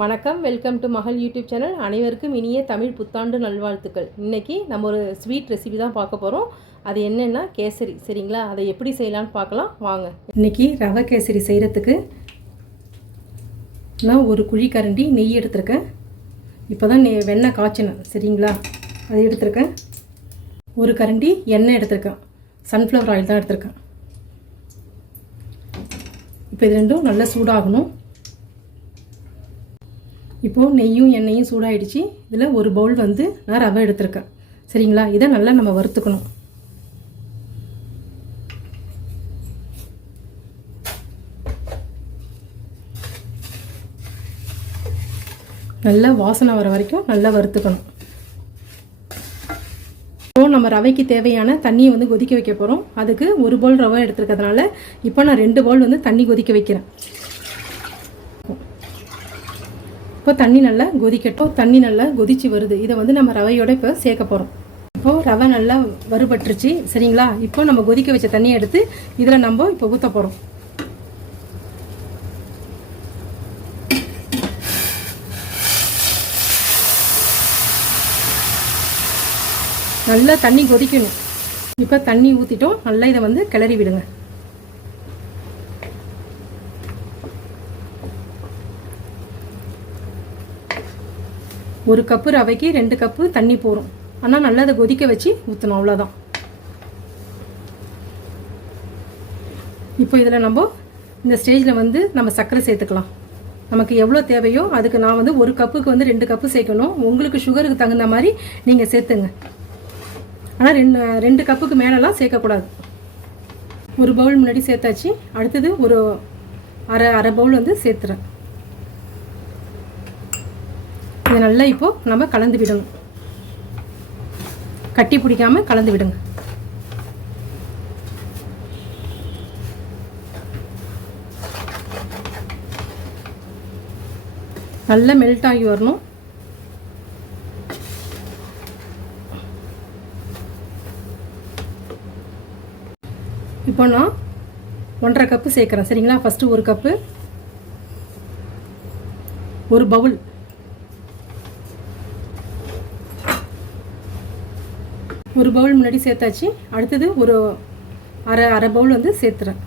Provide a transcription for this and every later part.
வணக்கம். Welcome to மகள் YouTube channel அனைவருக்கும் இனிய தமிழ் புத்தாண்டு நல்வாழ்த்துக்கள். இன்னைக்கு நம்ம ஒரு ஸ்வீட் ரெசிபி தான் பார்க்க போகிறோம் அது என்னென்னா கேசரி. சரிங்களா? அதை எப்படி செய்யலாம்னு பார்க்கலாம். வாங்க. இன்னைக்கு ரவை கேசரி செய்கிறதுக்கு நான் ஒரு குழி கரண்டி நெய் எடுத்திருக்கேன். இப்போ தான் நெய் வெண்ணெய் காய்ச்சினேன். சரிங்களா? அதை எடுத்திருக்கேன். ஒரு கரண்டி எண்ணெய் எடுத்திருக்கேன். சன்ஃப்ளவர் ஆயில் தான் எடுத்திருக்கேன். இப்போ இது ரெண்டும் நல்லா சூடாகணும். இப்போது நெய்யும் எண்ணெயும் சூடாயிடுச்சு. இதில் ஒரு பவுல் வந்து நான் ரவை எடுத்திருக்கேன். சரிங்களா? இதை நல்லா நம்ம வறுத்துக்கணும். நல்லா வாசனை வர வரைக்கும் நல்லா வறுத்துக்கணும். இப்போ நம்ம ரவைக்கு தேவையான தண்ணியை வந்து கொதிக்க வைக்க போகிறோம் அதுக்கு ஒரு பவுல் ரவை எடுத்துருக்கிறதுனால இப்போ நான் ரெண்டு பவுல் வந்து தண்ணி கொதிக்க வைக்கிறேன். இப்போ தண்ணி நல்லா கொதிக்கட்டும். தண்ணி நல்லா கொதிச்சு வருது. இதை வந்து நம்ம ரவையோட இப்போ சேர்க்க போகிறோம் இப்போது ரவை நல்லா வறுபட்டுருச்சு. சரிங்களா? இப்போ நம்ம கொதிக்க வச்ச தண்ணியை எடுத்து இதில் நம்ம இப்போ ஊற்ற போகிறோம் நல்லா தண்ணி கொதிக்கணும். இப்போ தண்ணி ஊற்றிட்டோம் நல்லா இதை வந்து கிளறி விடுங்க. ஒரு கப்பு ரவைக்கு ரெண்டு கப்பு தண்ணி போகிறோம் ஆனால் நல்லா அதை கொதிக்க வச்சு ஊற்றணும் அவ்வளோதான் இப்போ இதில் நம்ம இந்த ஸ்டேஜில் வந்து நம்ம சர்க்கரை சேர்த்துக்கலாம். நமக்கு எவ்வளோ தேவையோ அதுக்கு நான் வந்து ஒரு கப்புக்கு வந்து ரெண்டு கப்பு சேர்க்கணும். உங்களுக்கு சுகருக்கு தகுந்த மாதிரி நீங்கள் சேர்த்துங்க. ஆனால் ரெண்டு ரெண்டு கப்புக்கு மேலெலாம் சேர்க்கக்கூடாது. ஒரு பவுல் முன்னாடி சேர்த்தாச்சு. அடுத்தது ஒரு அரை அரை பவுல் வந்து சேர்த்துறேன். இதை நல்லா இப்போது நம்ம கலந்து விடணும் கட்டி பிடிக்காம கலந்து விடுங்க. நல்லா மெல்ட் ஆகி வரணும். இப்போ நான் ஒன்றரை கப்பு சேர்க்குறேன். சரிங்களா? ஃபஸ்ட்டு ஒரு கப்பு ஒரு பவுல் ஒரு பவுல் முன்னாடி சேர்த்தாச்சு. அடுத்தது ஒரு அரை அரை பவுல் வந்து சேர்த்துறேன்.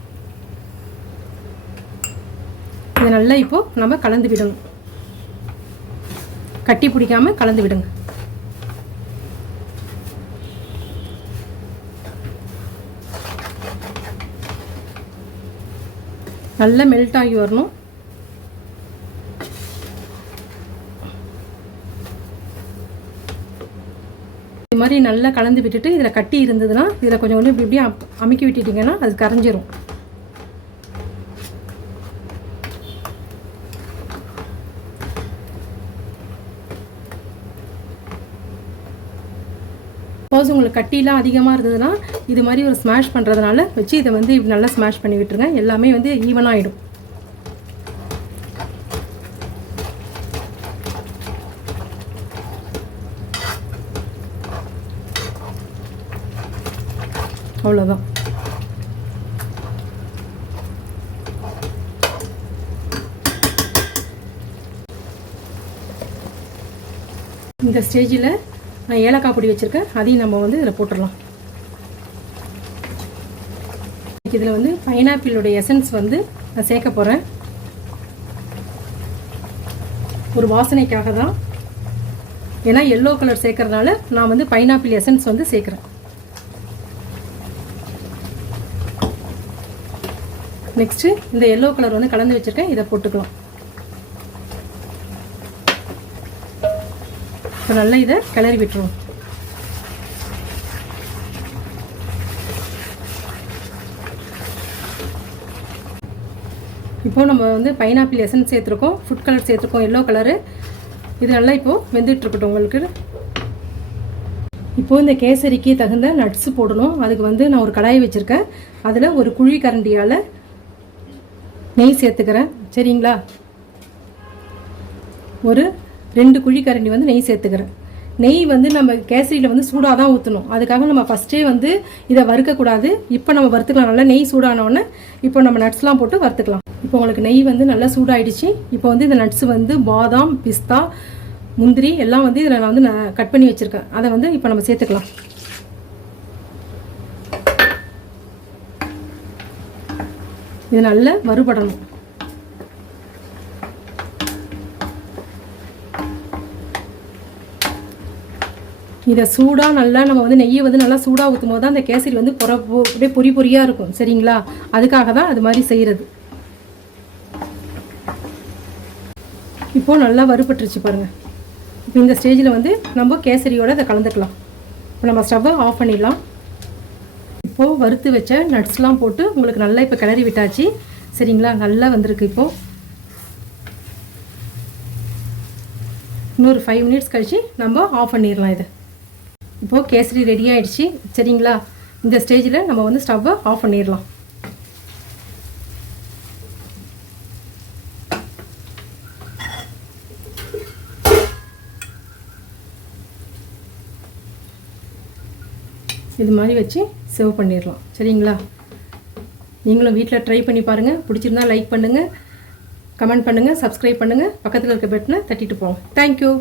இதை நல்லா இப்போது நம்ம கலந்து விடணும். கட்டி பிடிக்காமல் கலந்து விடுங்க. நல்லா மெல்ட் ஆகி வரணும். மாதிரி நல்லா கலந்து விட்டுட்டு இதில் கட்டி இருந்ததுன்னா இதில் கொஞ்சம் கொஞ்சம் இப்படி இப்படி அப்- அமுக்கி விட்டுட்டிங்கன்னா அது கரைஞ்சிரும். சப்போஸ் உங்களுக்கு கட்டிலாம் அதிகமாக இருந்ததுன்னா இது மாதிரி ஒரு ஸ்மாஷ் பண்ணுறதுனால வச்சு இதை வந்து நல்லா ஸ்மாஷ் பண்ணி விட்டுருங்க. எல்லாமே வந்து ஈவனாகிடும் அவ்வளோதான் இந்த ஸ்டேஜில் நான் ஏலக்காய் பொடி வச்சுருக்கேன். அதையும் நம்ம வந்து இதில் போட்டுடலாம். இதில் வந்து பைனாப்பிளோட எசன்ஸ் வந்து நான் சேர்க்க போகிறேன் ஒரு வாசனைக்காக தான் ஏன்னா எல்லோ கலர் சேர்க்கறதுனால நான் வந்து பைனாப்பிள் எசன்ஸ் வந்து சேர்க்குறேன். நெக்ஸ்ட்டு இந்த எல்லோ கலர் வந்து கலந்து வச்சுருக்கேன். இதை போட்டுக்கலாம். இப்போ நல்லா இதை கிளறி விட்டுருவோம். இப்போ நம்ம வந்து பைனாப்பிள் எசன்ஸ் சேர்த்துருக்கோம். ஃபுட் கலர் சேர்த்துருக்கோம். எல்லோ கலரு இது நல்லா இப்போது வெந்துட்டுருக்கட்டும் உங்களுக்கு. இப்போ இந்த கேசரிக்கு தகுந்த நட்ஸு போடணும். அதுக்கு வந்து நான் ஒரு கடாயை வச்சுருக்கேன். அதில் ஒரு குழி கரண்டியால் நெய் சேர்த்துக்கிறேன். சரிங்களா? ஒரு ரெண்டு குழிக்கரண்டி வந்து நெய் சேர்த்துக்கிறேன். நெய் வந்து நம்ம கேசரியில் வந்து சூடாக தான் ஊற்றணும் அதுக்காக நம்ம ஃபஸ்ட்டே வந்து இதை வறுக்கக்கூடாது. இப்போ நம்ம வறுத்துக்கலாம். நல்லா நெய் சூடானோடனே இப்போ நம்ம நட்ஸ்லாம் போட்டு வறுத்துக்கலாம். இப்போ உங்களுக்கு நெய் வந்து நல்லா சூடாயிடுச்சு. இப்போ வந்து இந்த நட்ஸ் வந்து பாதாம் பிஸ்தா முந்திரி எல்லாம் வந்து இதில் நான் வந்து நான் கட் பண்ணி வச்சுருக்கேன். அதை வந்து இப்போ நம்ம சேர்த்துக்கலாம். இது நல்லா வறுபடணும். இதை சூடாக நல்லா நம்ம வந்து நெய்யை வந்து நல்லா சூடாக ஊற்றும் போது தான் அந்த கேசரி வந்து பொற அப்படியே பொறி பொரியாக இருக்கும். சரிங்களா? அதுக்காக தான் அது மாதிரி செய்கிறது இப்போது நல்லா வறுபட்டுருச்சு பாருங்கள் இப்போ இந்த ஸ்டேஜில் வந்து நம்ம கேசரியோடு இதை கலந்துக்கலாம். இப்போ நம்ம ஸ்டவ்வை ஆஃப் பண்ணிடலாம். இப்போது வறுத்து வச்ச நட்ஸ்லாம் போட்டு உங்களுக்கு நல்லா இப்போ கிளறி விட்டாச்சு. சரிங்களா? நல்லா வந்திருக்கு இப்போது இன்னொரு ஃபைவ் மினிட்ஸ் கழித்து நம்ம ஆஃப் பண்ணிடலாம் இதை. இப்போது கேசரி ரெடி ஆகிடுச்சி சரிங்களா? இந்த ஸ்டேஜில் நம்ம வந்து ஸ்டவ்வை ஆஃப் பண்ணிடலாம். இது மாதிரி வச்சு சேவ் பண்ணிடலாம். சரிங்களா? நீங்களும் வீட்டில் ட்ரை பண்ணி பாருங்கள் பிடிச்சிருந்தா லைக் பண்ணுங்கள் கமெண்ட் பண்ணுங்கள் சப்ஸ்கிரைப் பண்ணுங்கள் பக்கத்தில் இருக்க பட்டனை தட்டிட்டு போங்க. தேங்க்யூ